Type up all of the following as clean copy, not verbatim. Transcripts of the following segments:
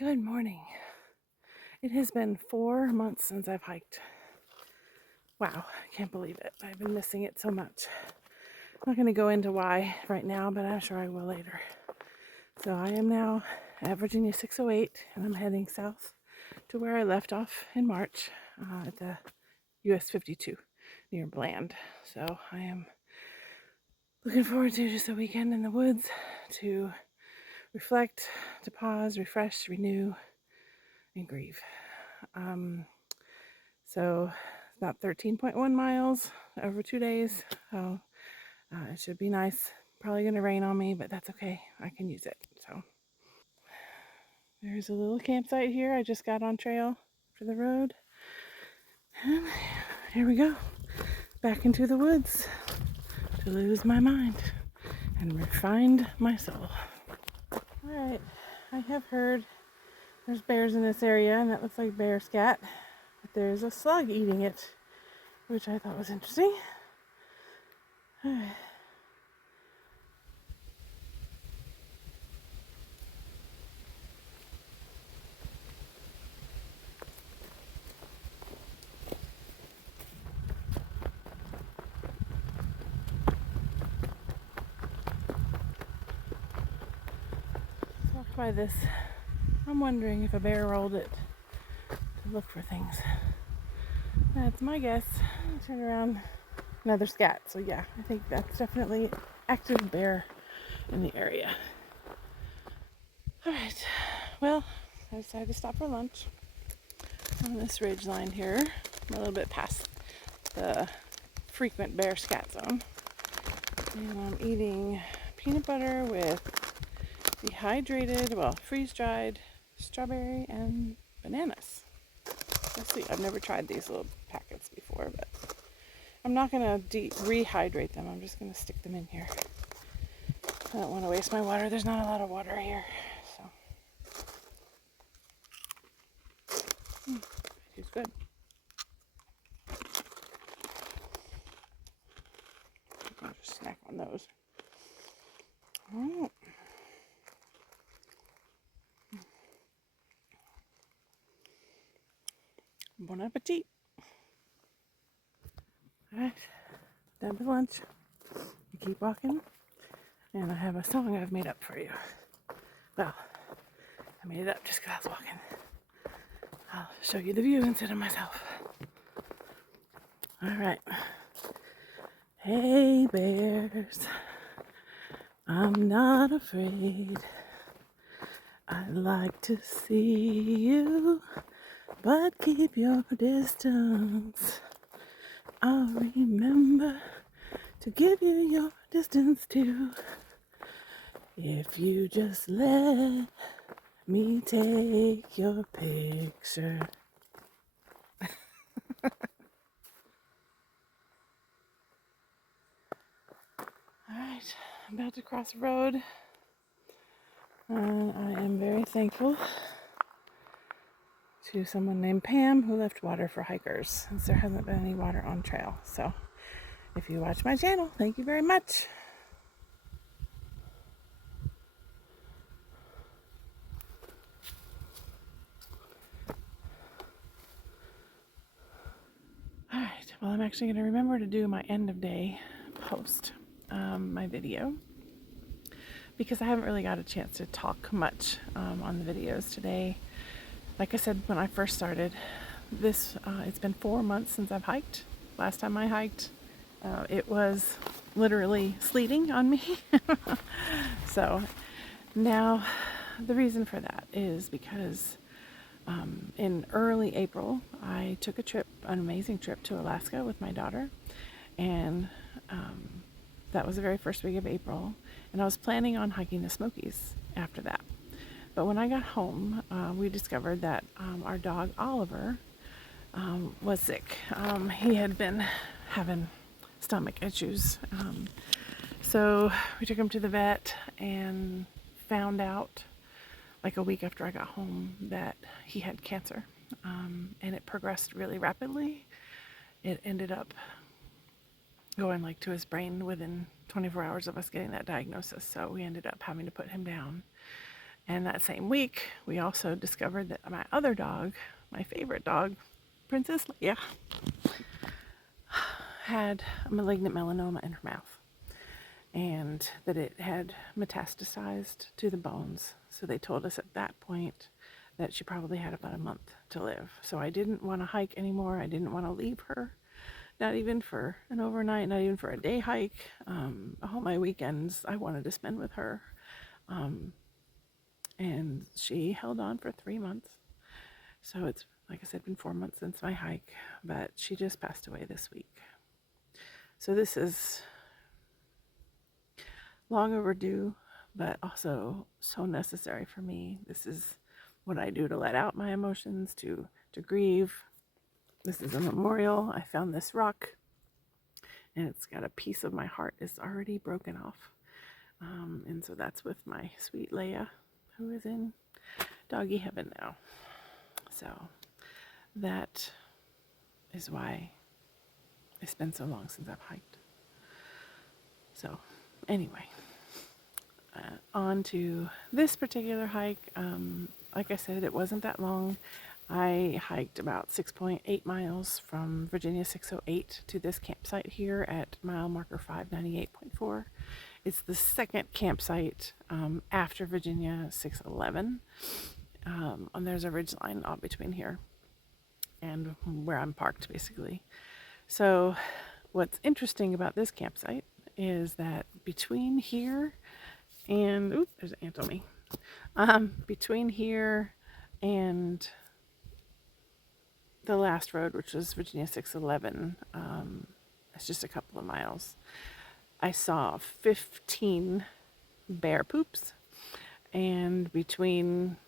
Good morning. It has been 4 months since I've hiked. Wow, I can't believe it. I've been missing it so much. I'm not going to go into why right now, but I'm sure I will later. So I am now at Virginia 608, and I'm heading south to where I left off in March at the US 52 near Bland. So I am looking forward to just a weekend in the woods to reflect, to pause, refresh, renew, and grieve. So about 13.1 miles over 2 days. So it should be nice. Probably going to rain on me, but that's okay. I can use it. So there's a little campsite here. I just got on trail for the road. And here we go. Back into the woods to lose my mind and refine my soul. All right. I have heard there's bears in this area, and that looks like bear scat. But there's a slug eating it, which I thought was interesting. All right. Walk by this. I'm wondering if a bear rolled it to look for things. That's my guess. Turn around. Another scat. So yeah, I think that's definitely active bear in the area. All right. Well, I decided to stop for lunch on this ridge line here. I'm a little bit past the frequent bear scat zone. And I'm eating peanut butter with dehydrated, freeze-dried strawberry and bananas. Let's see, I've never tried these little packets before, but I'm not going to rehydrate them. I'm just going to stick them in here. I don't want to waste my water. There's not a lot of water here, so. Tastes good. I'll just snack on those. Oh. Bon appetit. All right, done with lunch. You keep walking, and I have a song I've made up for you. Well, I made it up just because I was walking. I'll show you the view instead of myself. All right. Hey bears, I'm not afraid. I'd like to see you, but keep your distance. I'll remember to give you your distance too. If you just let me take your picture. Alright, I'm about to cross the road. And I am very thankful to someone named Pam who left water for hikers, since there hasn't been any water on trail. So if you watch my channel, thank you very much. Alright, well, I'm actually going to remember to do my end of day post, my video, because I haven't really got a chance to talk much on the videos today. Like I said, when I first started this, it's been 4 months since I've hiked. Last time I hiked, it was literally sleeting on me. So now the reason for that is because in early April, I took a trip, an amazing trip to Alaska with my daughter, and that was the very first week of April, and I was planning on hiking the Smokies after that. But when I got home, we discovered that our dog Oliver was sick. He had been having stomach issues. So we took him to the vet and found out, like a week after I got home, that he had cancer. And it progressed really rapidly. It ended up going like to his brain within 24 hours of us getting that diagnosis. So we ended up having to put him down. And that same week, we also discovered that my other dog, my favorite dog, Princess Leia, had a malignant melanoma in her mouth, and that it had metastasized to the bones. So they told us at that point that she probably had about a month to live. So I didn't want to hike anymore. I didn't want to leave her, not even for an overnight, not even for a day hike. All my weekends I wanted to spend with her. And she held on for 3 months. So it's, like I said, been 4 months since my hike, but she just passed away this week. So this is long overdue, but also so necessary for me. This is what I do to let out my emotions, to grieve. This is a memorial. I found this rock, and it's got a piece of my heart is already broken off. And so that's with my sweet Leia, who is in doggy heaven now. So that is why it's been so long since I've hiked. So anyway, on to this particular hike. Like I said, it wasn't that long. I hiked about 6.8 miles from Virginia 608 to this campsite here at mile marker 598.4. It's the second campsite after Virginia 611. And there's a ridge line all between here and where I'm parked, basically. So what's interesting about this campsite is that between here and, oop, there's an ant on me. Between here and the last road, which was Virginia 611, it's just a couple of miles. I saw 15 bear poops, and between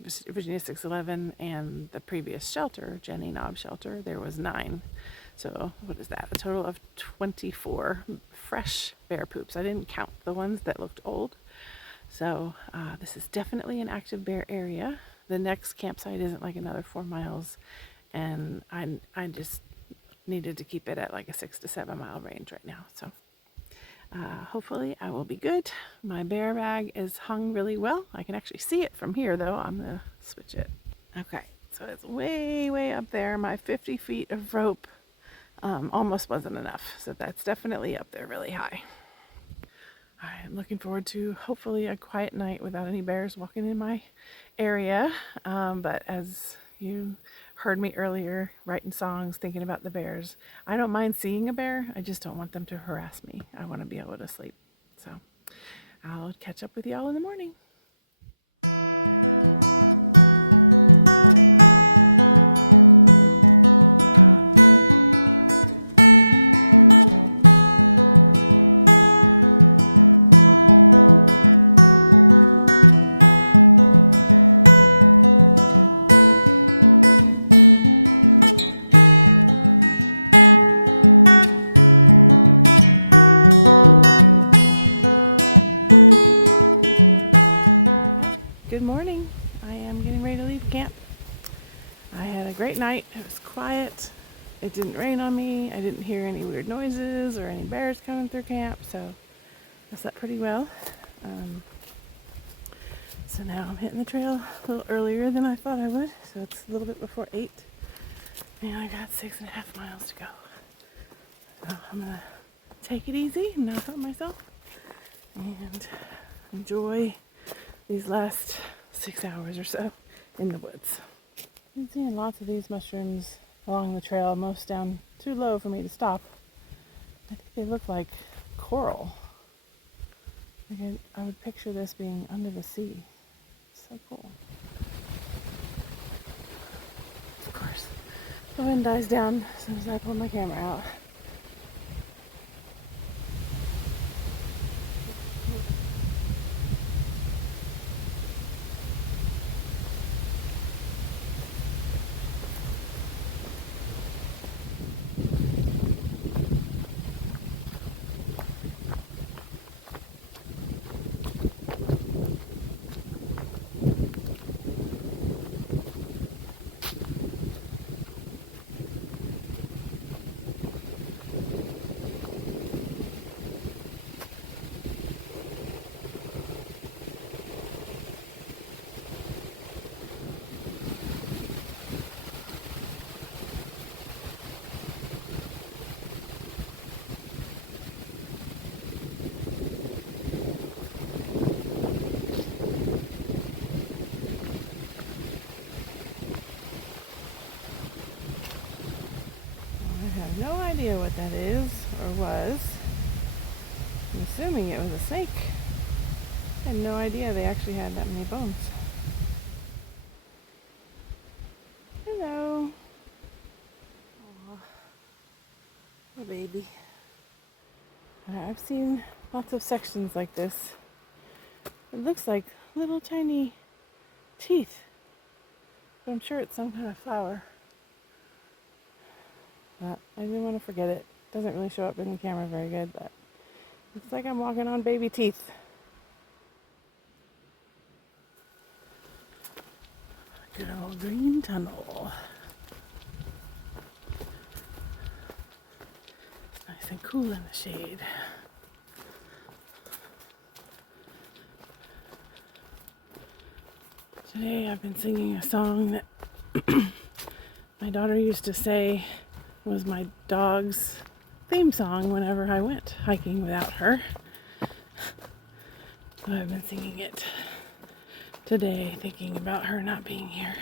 Virginia 611 and the previous shelter, Jenny Knob Shelter, there was 9. So what is that? A total of 24 fresh bear poops. I didn't count the ones that looked old. So this is definitely an active bear area. The next campsite isn't like another 4 miles, and I just needed to keep it at like a 6 to 7 mile range right now. So hopefully I will be good. My bear bag is hung really well. I can actually see it from here though. I'm gonna switch it. Okay, so it's way up there. My 50 feet of rope almost wasn't enough. So that's definitely up there really high. I'm looking forward to hopefully a quiet night without any bears walking in my area. But as you heard me earlier, writing songs, thinking about the bears, I don't mind seeing a bear. I just don't want them to harass me. I want to be able to sleep. So I'll catch up with y'all in the morning. Good morning. I am getting ready to leave camp. I had a great night. It was quiet. It didn't rain on me. I didn't hear any weird noises or any bears coming through camp, so I slept pretty well. So now I'm hitting the trail a little earlier than I thought I would. So it's a little bit before 8, and I got 6.5 miles to go. So I'm gonna take it easy and not hurt myself and enjoy these last 6 hours or so in the woods. I'm seeing lots of these mushrooms along the trail, most down too low for me to stop. I think they look like coral. Like I would picture this being under the sea. It's so cool. Of course, the wind dies down as soon as I pull my camera out. have no idea what that is or was. I'm assuming it was a snake. I had no idea they actually had that many bones. Hello. Aw. Oh, baby. I've seen lots of sections like this. It looks like little tiny teeth. But I'm sure it's some kind of flower. But I didn't want to forget it. It doesn't really show up in the camera very good, but looks like I'm walking on baby teeth. Good old green tunnel. It's nice and cool in the shade. Today I've been singing a song that my daughter used to say was my dog's theme song whenever I went hiking without her. So I've been singing it today, thinking about her not being here.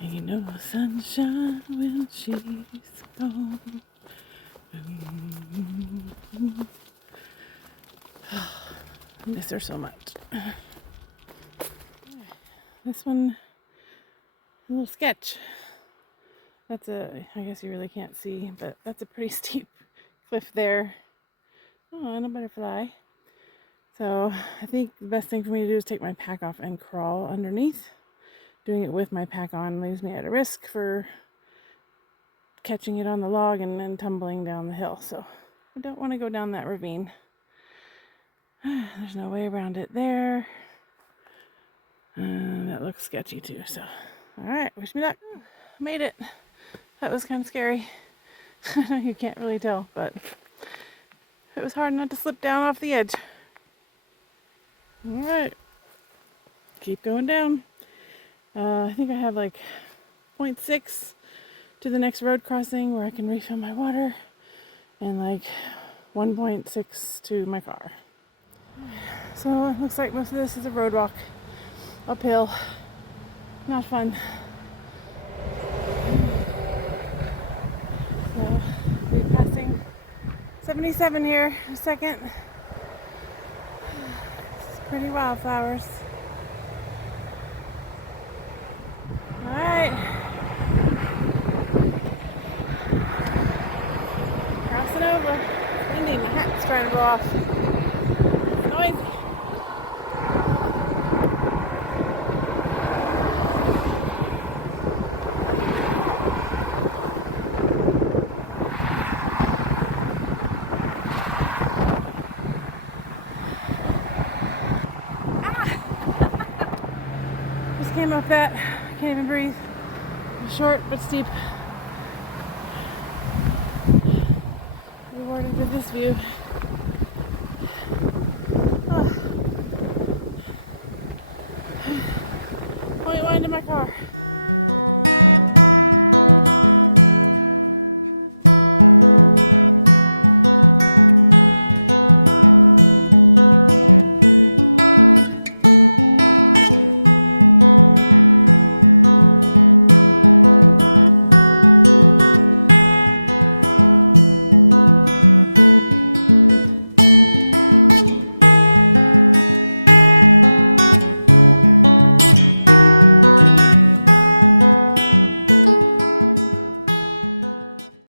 Ain't no sunshine when she's gone. I miss her so much. This one, a little sketch. That's I guess you really can't see, but that's a pretty steep cliff there. Oh, and a butterfly. So I think the best thing for me to do is take my pack off and crawl underneath. Doing it with my pack on leaves me at a risk for catching it on the log and then tumbling down the hill. So I don't want to go down that ravine. There's no way around it there. And that looks sketchy too. So, all right, wish me luck. Made it. That was kind of scary. You can't really tell, but it was hard not to slip down off the edge. All right, keep going down. I think I have like 0.6 to the next road crossing where I can refill my water, and like 1.6 to my car. So it looks like most of this is a road walk uphill. Not fun. So we'll be passing 77 here in a second. It's pretty wildflowers. Alright. Crossing over. Windy, my hat's trying to blow off. It's noisy. Just came up that. I can't even breathe. Short but steep. Rewarded with this view.